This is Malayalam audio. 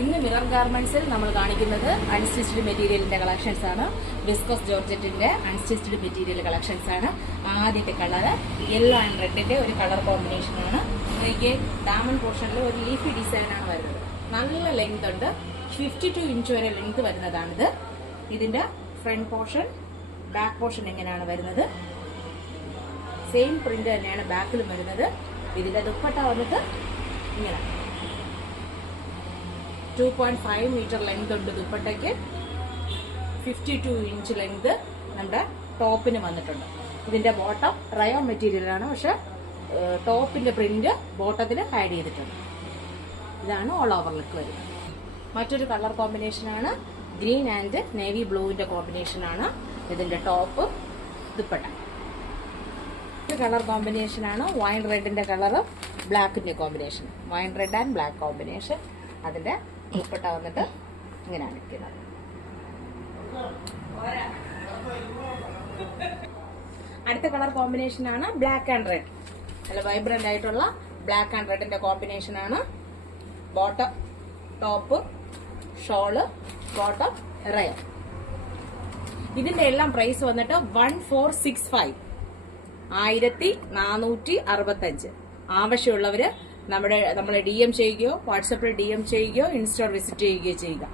ഇന്ന് മിറർ ഗാർമെന്റ്സിൽ നമ്മൾ കാണിക്കുന്നത് അൺസ്റ്റിച്ച്ഡ് മെറ്റീരിയലിന്റെ കളക്ഷൻസ് ആണ്. വിസ്കോസ് ജോർജറ്റിന്റെ അൺസ്റ്റിച്ച്ഡ് മെറ്റീരിയൽ കളക്ഷൻസ് ആണ്. ആദ്യത്തെ കളർ യെല്ലോ ആൻഡ് റെഡിന്റെ ഒരു കളർ കോമ്പിനേഷൻ ആണ്. ഇതിലേക്ക് ഡാമൺ പോർഷനിൽ ഒരു ലീഫി ഡിസൈൻ ആണ് വരുന്നത്. നല്ല ലെങ്ത് ഉണ്ട്, 52 ഇഞ്ച് വരെ ലെങ്ത് വരുന്നതാണിത്. ഇതിന്റെ ഫ്രണ്ട് പോർഷൻ, ബാക്ക് പോർഷൻ എങ്ങനെയാണ് വരുന്നത്, സെയിം പ്രിന്റ് തന്നെയാണ് ബാക്കിലും വരുന്നത്. ഇതിന്റെ ദുപ്പട്ട വന്നിട്ട് ഇങ്ങനെ 2.5 മീറ്റർ ലെങ്ത് ഉണ്ട് ദുപ്പട്ടയ്ക്ക്. 52 ഇഞ്ച് ലെങ്ത് നമ്മുടെ ടോപ്പിന് വന്നിട്ടുണ്ട്. ഇതിന്റെ ബോട്ടം റയോൺ മെറ്റീരിയൽ ആണ്, പക്ഷെ ടോപ്പിന്റെ പ്രിന്റ് ബോട്ടത്തിന് ആഡ് ചെയ്തിട്ടുണ്ട്. ഇതാണ് ഓൾ ഓവർ ലുക്ക് വരുന്നത്. മറ്റൊരു കളർ കോമ്പിനേഷൻ ആണ് ഗ്രീൻ ആൻഡ് നേവി ബ്ലൂവിന്റെ കോമ്പിനേഷൻ ആണ് ഇതിന്റെ ടോപ്പ്, ദുപ്പട്ട. കളർ കോമ്പിനേഷൻ ആണ് വൈൻ റെഡിന്റെ കളറും ബ്ലാക്കിന്റെ combination. Wine red and black combination. അതിന്റെ ദുപ്പട്ട വന്നിട്ട് ഇങ്ങനെയാണ് ഇരിക്കുന്നത്. അടുത്ത കളർ കോമ്പിനേഷൻ ആണ് ബ്ലാക്ക് ആൻഡ് റെഡ്. നല്ല വൈബ്രന്റ് ആയിട്ടുള്ള ബ്ലാക്ക് ആൻഡ് റെഡിന്റെ കോമ്പിനേഷൻ ആണ്. Bottom, top, shawl, bottom rayon. ഇതിന്റെ എല്ലാം പ്രൈസ് വന്നിട്ട് 1465, 1465. ആവശ്യമുള്ളവര് നമ്മളെ DM ചെയ്യുകയോ വാട്സാപ്പിൽ DM ചെയ്യുകയോ ഇൻസ്റ്റോൾ വിസിറ്റ് ചെയ്യുകയോ ചെയ്യുക.